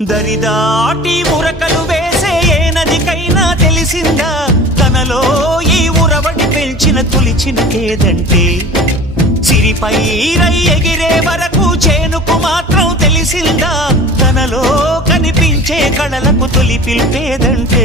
దరిదాటి ఉరకలు వేసే ఏ నదికైనా తెలిసిందా తనలో ఈ ఉరవడి పెంచిన తొలిచిన కేదంటే సిరిపై రై ఎగిరే వరకు చేనుకు మాత్రం తెలిసిందా తనలో కనిపించే కళలకు తొలి పిలిపేదంటే